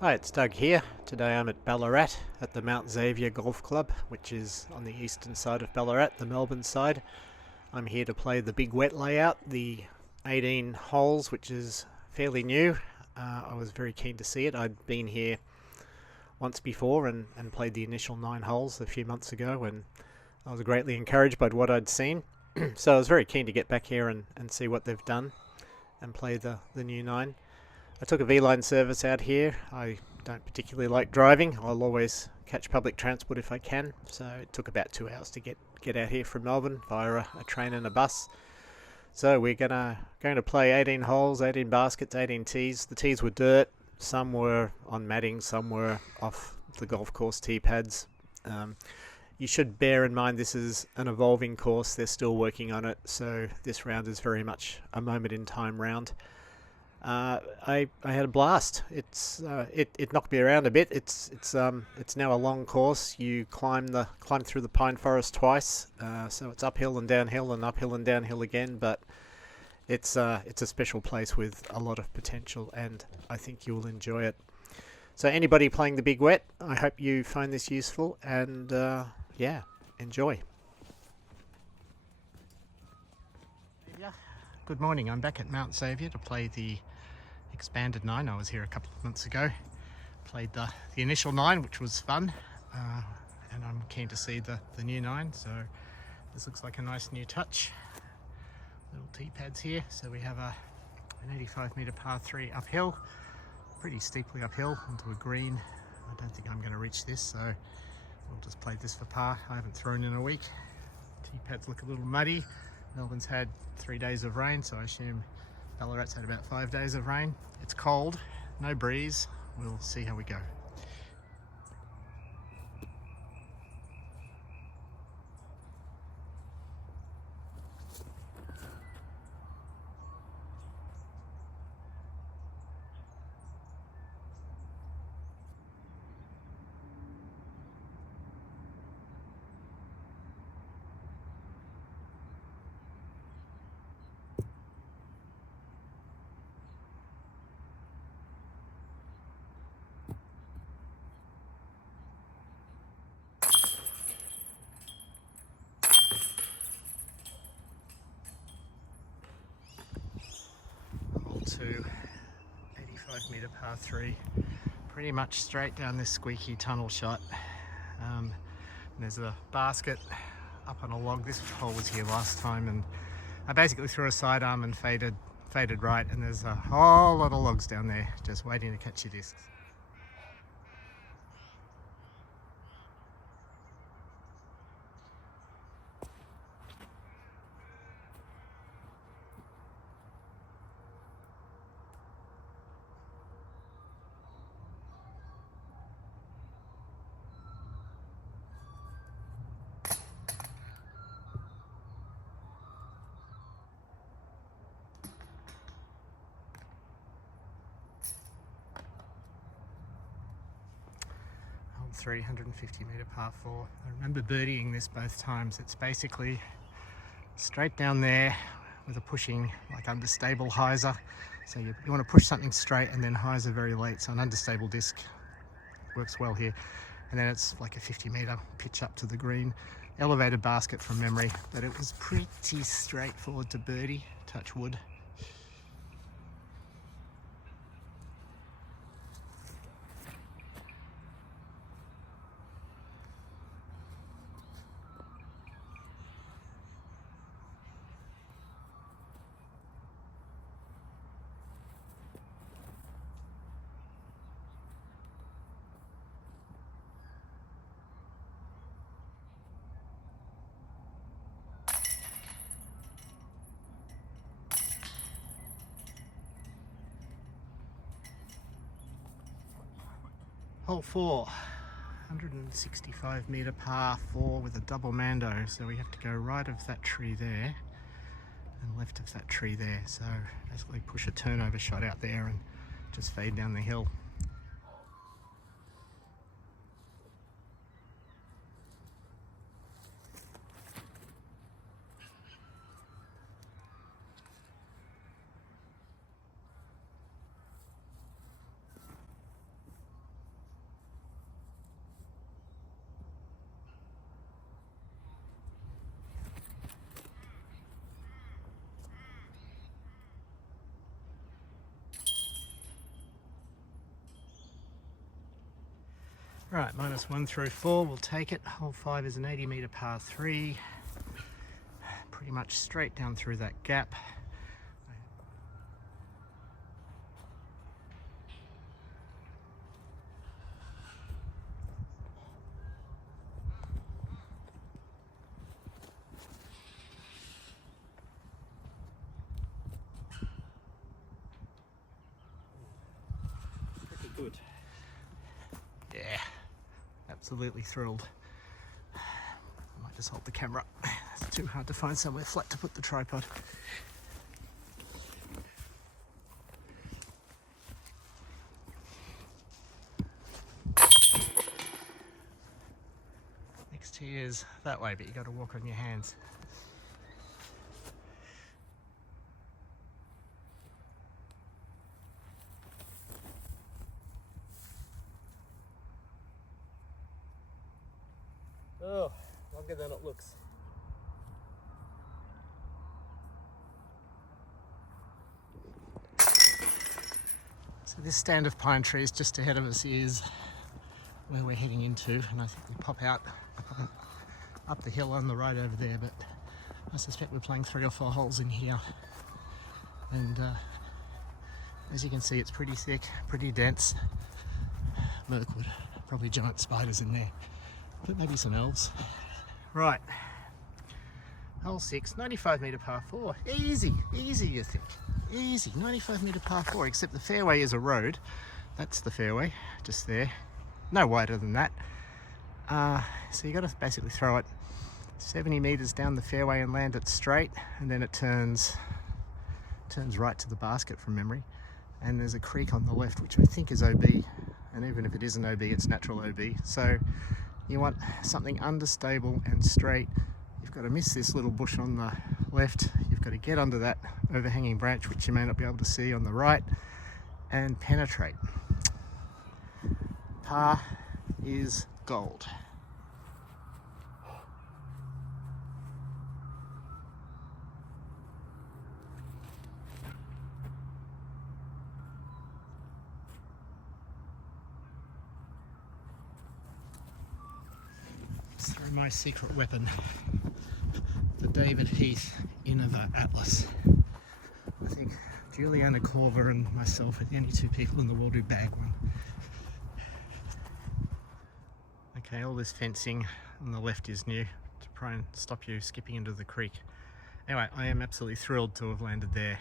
Hi, it's Doug here. Today I'm at Ballarat at the Mt Xavier Golf Club, which is on the eastern side of Ballarat, the Melbourne side. I'm here to play the big wet layout, the 18 holes, which is fairly new. I was very keen to see it. I'd been here once before and played the initial 9 holes a few months ago, and I was greatly encouraged by what I'd seen. So I was very keen to get back here and see what they've done and play the new 9. I took a VLine service out here. I don't particularly like driving. I'll always catch public transport if I can. So it took about 2 hours to get out here from Melbourne via a train and a bus. So we're going to play 18 holes, 18 baskets, 18 tees. The tees were dirt. Some were on matting, some were off the golf course tee pads. You should bear in mind this is an evolving course. They're still working on it. So this round is very much a moment in time round. I had a blast. It knocked me around a bit. It's now a long course. You climb through the pine forest twice, so it's uphill and downhill and uphill and downhill again. But it's a special place with a lot of potential, and I think you will enjoy it. So anybody playing the big wet, I hope you find this useful, and yeah, enjoy. Good morning. I'm back at Mt Xavier to play the expanded 9. I was here a couple of months ago. Played the initial 9, which was fun, and I'm keen to see the new 9. So this looks like a nice new touch. Little tee pads here. So we have an 85-metre par 3 uphill, pretty steeply uphill onto a green. I don't think I'm going to reach this, so we'll just play this for par. I haven't thrown in a week. Tee pads look a little muddy. Melbourne's had 3 days of rain, so I assume Ballarat's had about 5 days of rain. It's cold, no breeze. We'll see how we go. Hole 2, 85-metre par 3, pretty much straight down this squeaky tunnel shot. There's a basket up on a log. This hole was here last time, and I basically threw a sidearm and faded right, and there's a whole lot of logs down there just waiting to catch your discs. Hole 3, 150-metre par 4. I remember birdieing this both times. It's basically straight down there with a pushing, like understable hyzer. So you want to push something straight and then hyzer very late. So an understable disc works well here. And then it's like a 50-metre pitch up to the green. Elevated basket from memory, but it was pretty straightforward to birdie, touch wood. Hole 4, 165-metre par 4 with a double mando. So we have to go right of that tree there and left of that tree there. So basically push a turnover shot out there and just fade down the hill. Right, -1 through 4, we'll take it. Hole 5 is an 80-metre par 3. Pretty much straight down through that gap. Pretty good. Yeah, absolutely thrilled. I might just hold the camera. It's too hard to find somewhere flat to put the tripod. Next tee is that way, but you got to walk on your hands. Oh, longer than it looks. So this stand of pine trees just ahead of us is where we're heading into, and I think we pop out up the hill on the right over there, but I suspect we're playing 3 or 4 holes in here. And as you can see, it's pretty thick, pretty dense. Mirkwood, probably giant spiders in there, but maybe some elves. Right, hole 6, 95-metre par 4. Easy, easy you think. Easy, 95-metre par 4, except the fairway is a road. That's the fairway, just there. No wider than that. So you got to basically throw it 70 metres down the fairway and land it straight, and then it turns right to the basket from memory. And there's a creek on the left, which I think is OB. And even if it isn't OB, it's natural OB. So you want something understable and straight. You've got to miss this little bush on the left. You've got to get under that overhanging branch, which you may not be able to see on the right, and penetrate. Par is gold. Let's throw my secret weapon, the David Heath Innova Atlas. I think Juliana Corver and myself are the only 2 people in the world who bag one. Okay, all this fencing on the left is new to try and stop you skipping into the creek. Anyway, I am absolutely thrilled to have landed there.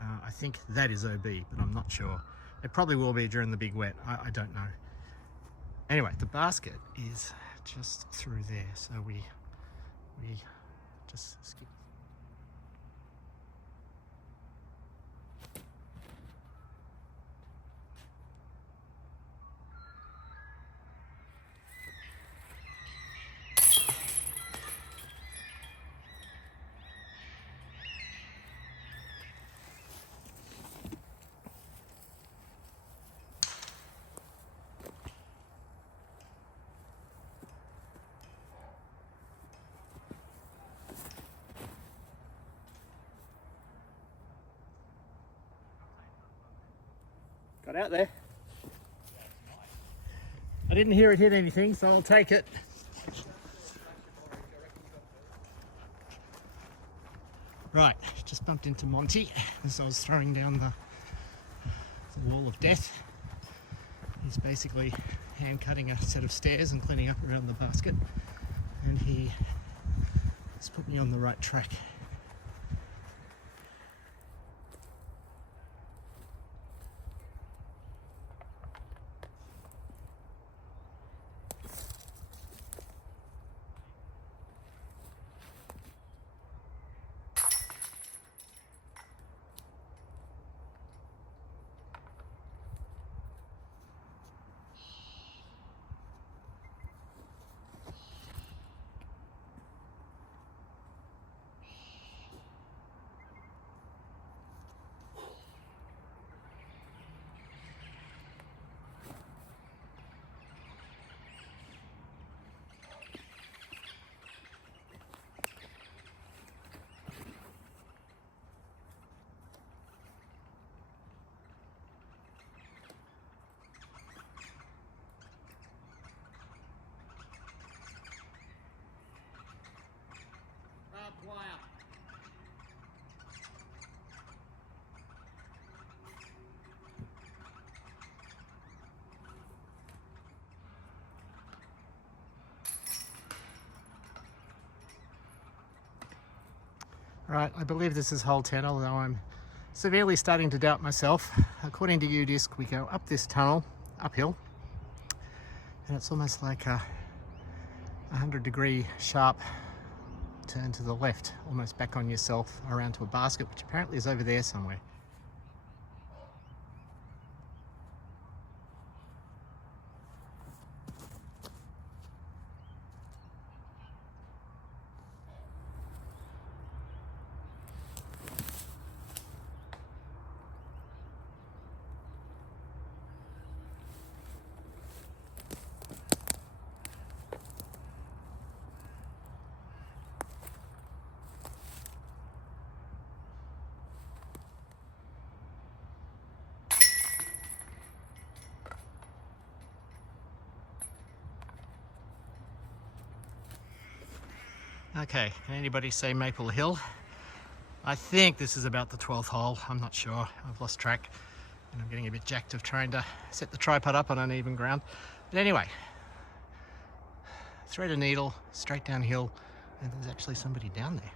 I think that is OB, but I'm not sure. It probably will be during the big wet. I don't know. Anyway, the basket is just through there, so we just skip. Got out there. I didn't hear it hit anything, so I'll take it. Right, just bumped into Monty as I was throwing down the wall of death. He's basically hand cutting a set of stairs and cleaning up around the basket, and he has put me on the right track. Right, I believe this is hole 10, although I'm severely starting to doubt myself. According to Udisc, we go up this tunnel, uphill, and it's almost like a 100-degree sharp turn to the left, almost back on yourself around to a basket, which apparently is over there somewhere. Okay, can anybody say Maple Hill? I think this is about the 12th hole. I'm not sure. I've lost track and I'm getting a bit jacked of trying to set the tripod up on uneven ground. But anyway, thread a needle straight downhill, and there's actually somebody down there.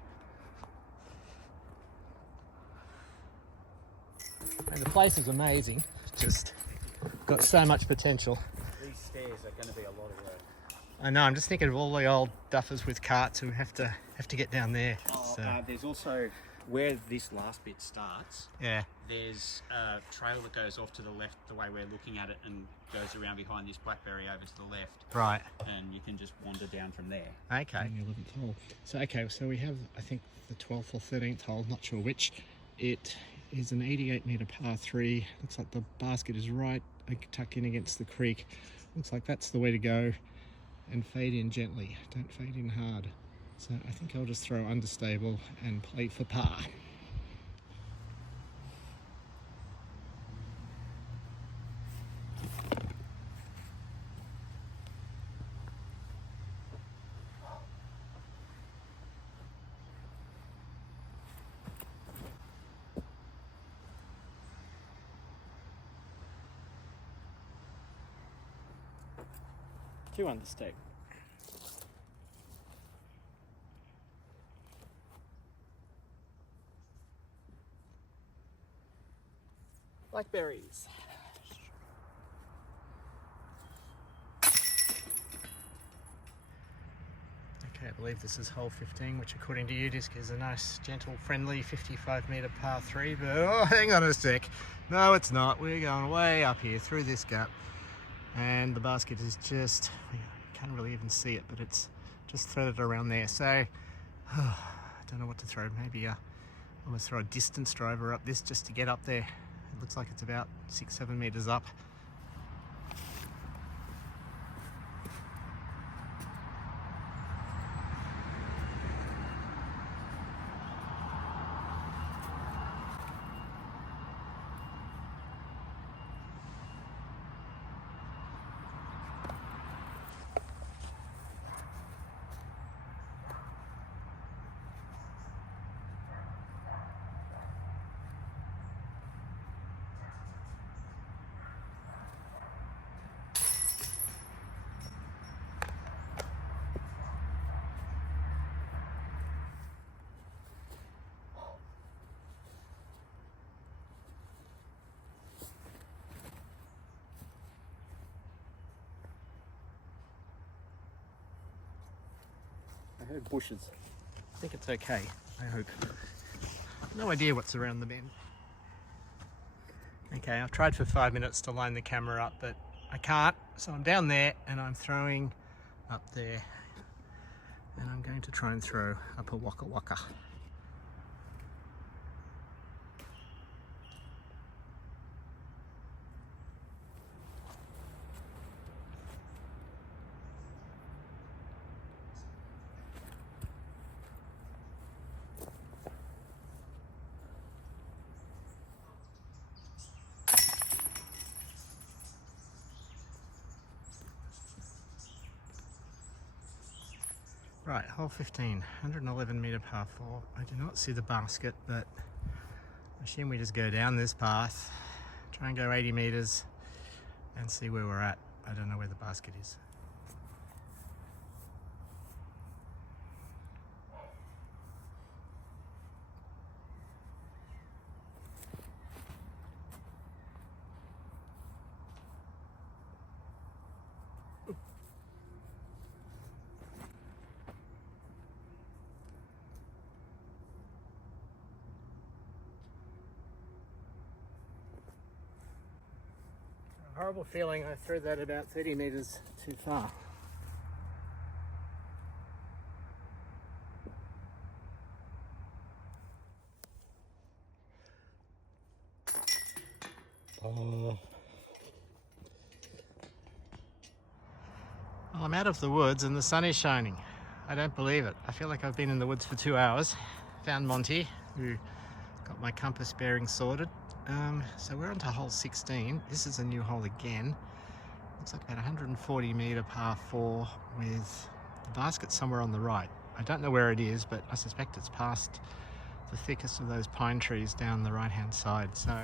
And the place is amazing. Just got so much potential. These stairs are going to be a lot of work. I know, I'm just thinking of all the old duffers with carts who have to get down there. There's also, where this last bit starts, yeah, there's a trail that goes off to the left the way we're looking at it and goes around behind this blackberry over to the left. Right. And you can just wander down from there. Okay. The 11th hole. So we have, I think, the 12th or 13th hole, not sure which. It is an 88-metre par 3. Looks like the basket is right tucked in against the creek. Looks like that's the way to go. And fade in gently, don't fade in hard. So I think I'll just throw understable and play for par. Two understable. Blackberries. Okay, I believe this is hole 15, which according to Udisc is a nice, gentle, friendly 55-metre par 3, but oh, hang on a sec. No, it's not. We're going way up here through this gap, and the basket is just, you can't really even see it, but it's just threaded around there. So, I don't know what to throw. Maybe almost throw a distance driver up this just to get up there. It looks like it's about 6-7 metres up. I heard bushes. I think it's okay, I hope. No idea what's around the bend. Okay, I've tried for 5 minutes to line the camera up, but I can't. So I'm down there and I'm throwing up there. And I'm going to try and throw up a waka waka. Right, hole 15, 111 metre par 4. I do not see the basket, but I assume we just go down this path, try and go 80 metres and see where we're at. I don't know where the basket is. horrible feeling I threw that about 30 metres too far. Well, I'm out of the woods and the sun is shining. I don't believe it. I feel like I've been in the woods for 2 hours. Found Monty, who got my compass bearings sorted. So we're on to hole 16. This is a new hole again. Looks like about 140 metre par 4 with the basket somewhere on the right. I don't know where it is, but I suspect it's past the thickest of those pine trees down the right hand side. So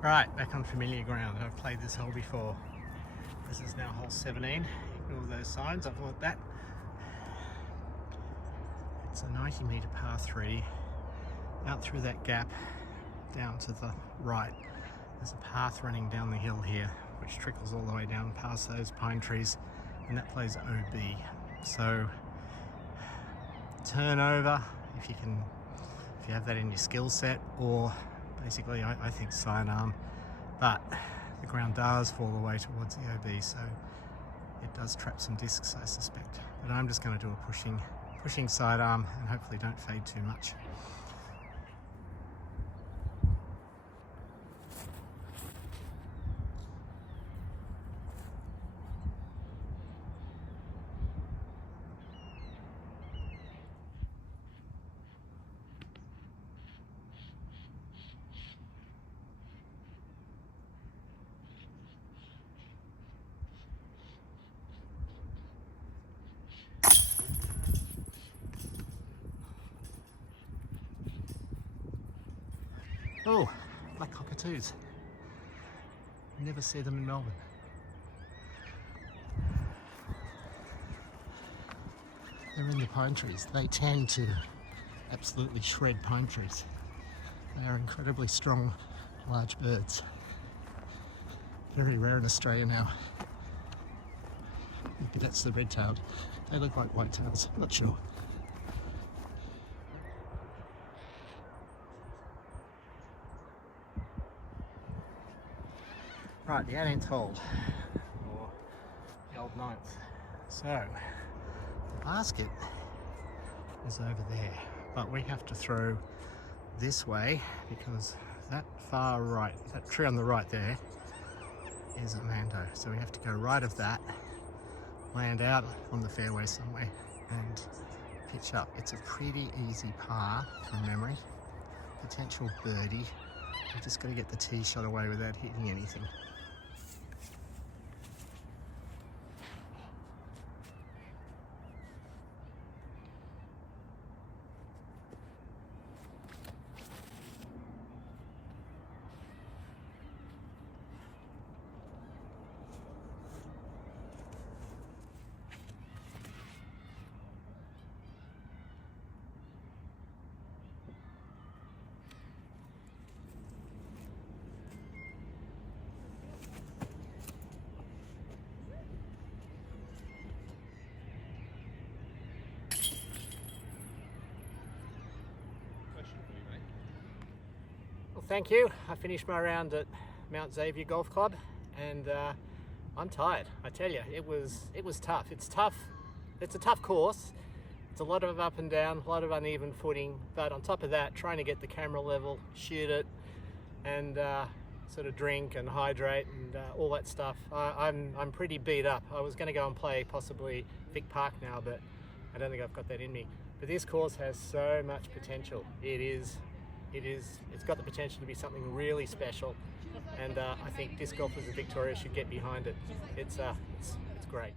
right, back on familiar ground. I've played this hole before. This is now hole 17. Ignore those signs, I've learnt that. It's a 90 metre par 3. Out through that gap, down to the right. There's a path running down the hill here, which trickles all the way down past those pine trees, and that plays OB. So, turn over if you have that in your skill set, or basically I think sidearm, but the ground does fall away towards the OB, so it does trap some discs, I suspect. But I'm just going to do a pushing sidearm and hopefully don't fade too much. Oh, black cockatoos. Never see them in Melbourne. They're in the pine trees. They tend to absolutely shred pine trees. They are incredibly strong, large birds. Very rare in Australia now. Maybe that's the red-tailed. They look like white-tails, not sure. Right, the 18th hole, or the old 9th. So, the basket is over there, but we have to throw this way because that far right, that tree on the right there, is a mando. So we have to go right of that, land out on the fairway somewhere, and pitch up. It's a pretty easy par from memory. Potential birdie. I've just got to get the tee shot away without hitting anything. Well, thank you. I finished my round at Mt Xavier Golf Club, and I'm tired. I tell you, it was tough. It's tough. It's a tough course. It's a lot of up and down, a lot of uneven footing. But on top of that, trying to get the camera level, shoot it, and sort of drink and hydrate and all that stuff. I'm pretty beat up. I was going to go and play possibly Vic Park now, but I don't think I've got that in me. But this course has so much potential. It is it's got the potential to be something really special, and I think disc golfers in Victoria should get behind it. It's great.